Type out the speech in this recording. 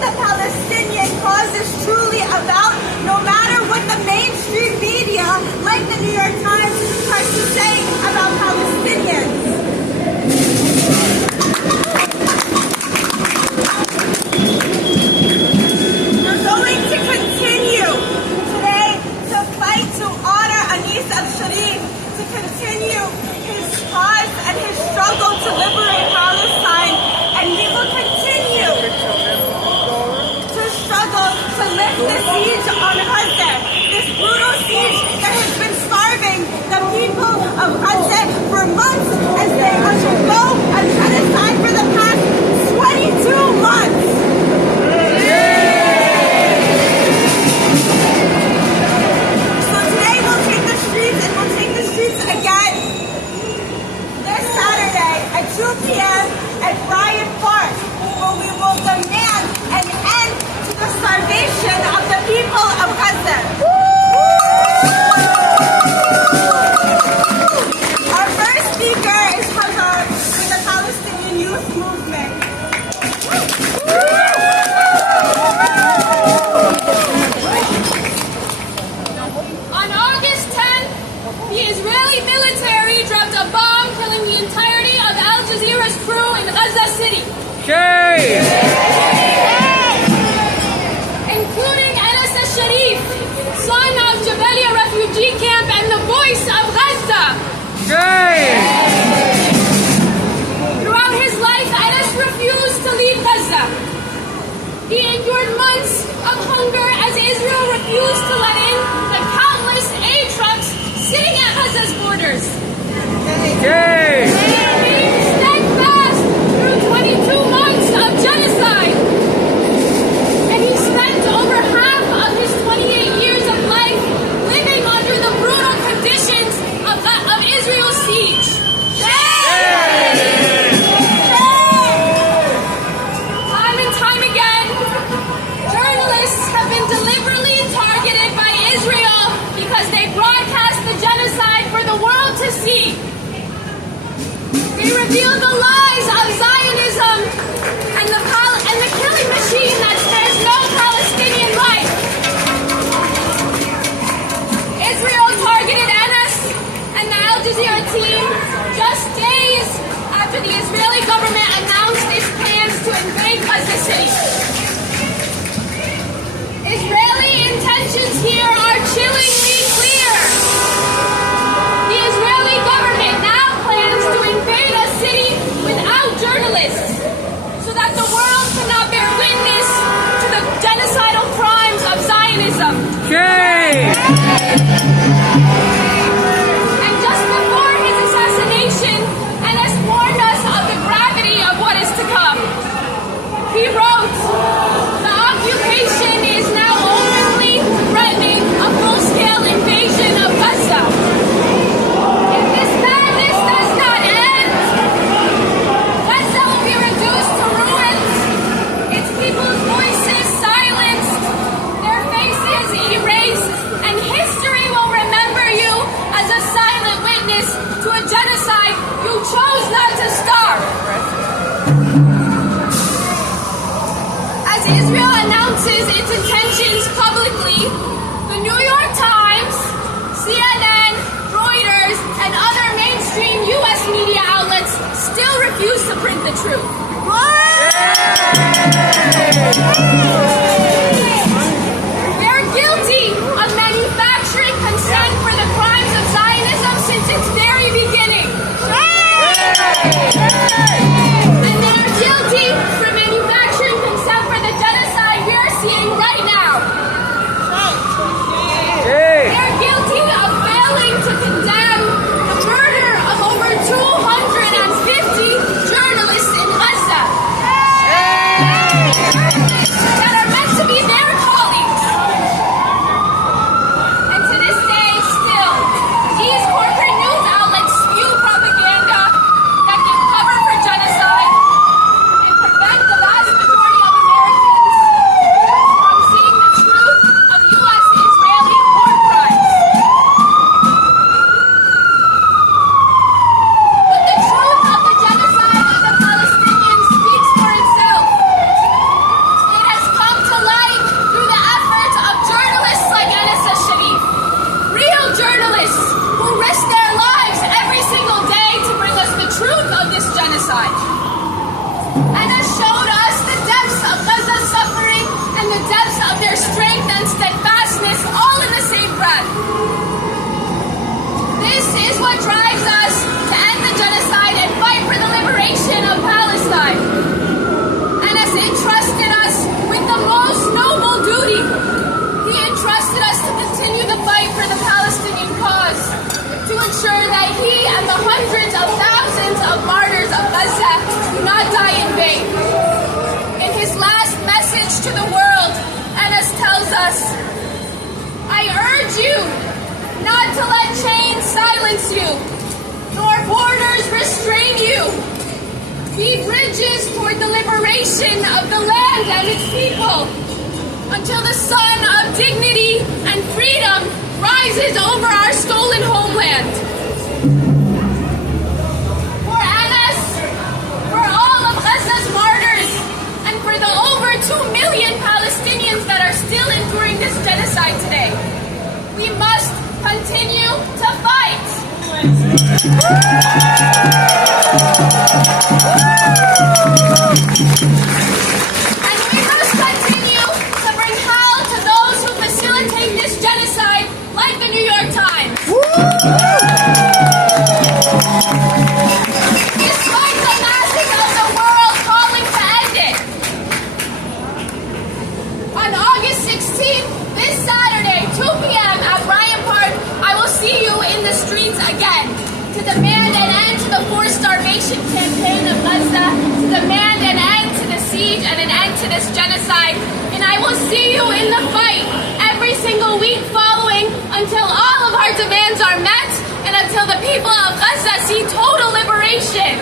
the Palestinian cause is truly about, no matter what the mainstream media, like the New York Times, tries to say about Palestinians. We're going to continue today to fight to honor al-Sharif, to continue his cause and his struggle to liberate Palestine, and we will continue to struggle to lift the siege on Gaza, this brutal siege that has been starving the people of Gaza for months as they undergo a genocide for the past 22 months. So today we'll take the streets, and we'll take the streets again this Saturday at 2 p.m. at Bryant Park, where we will demand an end to the starvation of the people of Gaza. Our first speaker is Hazar with the Palestinian Youth Movement. On August 10th, the Israeli military dropped a bomb killing the entirety of Aljazeera's crew in Gaza City. Including al-Sharif, son of Jabalia refugee camp and the voice of Gaza. Throughout his life, Anas refused to leave Gaza. He endured months of hunger as Israel refused to let in the countless aid trucks sitting at Gaza's borders. He remained steadfast through 22 months of genocide. And he spent over half of his 28 years of life living under the brutal conditions of Israel's siege. Time and time again, journalists have been deliberately targeted by Israel because they broadcast the genocide for the world to see. They reveal the lies of Zionism and the killing machine that spares no Palestinian life. Israel targeted Anas and the Aljazeera team just days after the Israeli government announced its plans to invade Gaza City. Israeli intentions here are chillingly clear. The Israeli government now plans to invade a city without journalists, so that the world cannot bear witness to the genocidal crimes of Zionism. And just before his assassination, Anas warned us of the gravity of what is to come. He wrote, "The occupation is now openly threatening a full-scale invasion of Gaza. If this madness does not end, Gaza will be reduced to ruins, its people's voices silenced, their faces erased, and history will remember you as a silent witness to a genocide you chose not to start." As Israel announces its intentions publicly, the New York Times, CNN, Reuters, and other mainstream U.S. media outlets still refuse to print the truth. They're guilty of manufacturing consent for the crimes of Zionism since its very beginning. And they are guilty for manufacturing consent for the genocide we are seeing right now. genocide, and has showed us the depths of Gaza's suffering and the depths of their strength and steadfastness all in the same breath. This is what drives us to end the genocide and fight for the liberation of Palestine, and has entrusted us with the most noble duty. He entrusted us to continue the fight for the Palestinian cause, to ensure that he and the hundreds of thousands of martyrs of Gaza do not die in vain. In his last message to the world, Anas tells us, "I urge you not to let chains silence you, nor borders restrain you. Be bridges toward the liberation of the land and its people, until the sun of dignity and freedom rises over our stolen homeland." For Anas, for all of Gaza's martyrs, and for the over 2 million Palestinians that are still enduring this genocide today, we must continue to fight. And we must continue to bring hell to those who facilitate this genocide, like the New York Times. Despite the masses of the world calling to end it. On August 16th, this Saturday, 2 p.m. at Bryant Park, I will see you in the streets again to demand an end to the forced starvation campaign of Gaza, to demand an end to the siege and an end to this genocide. And I will see you in the fight every single week following until all of our demands are met and until the people of Gaza see total liberation.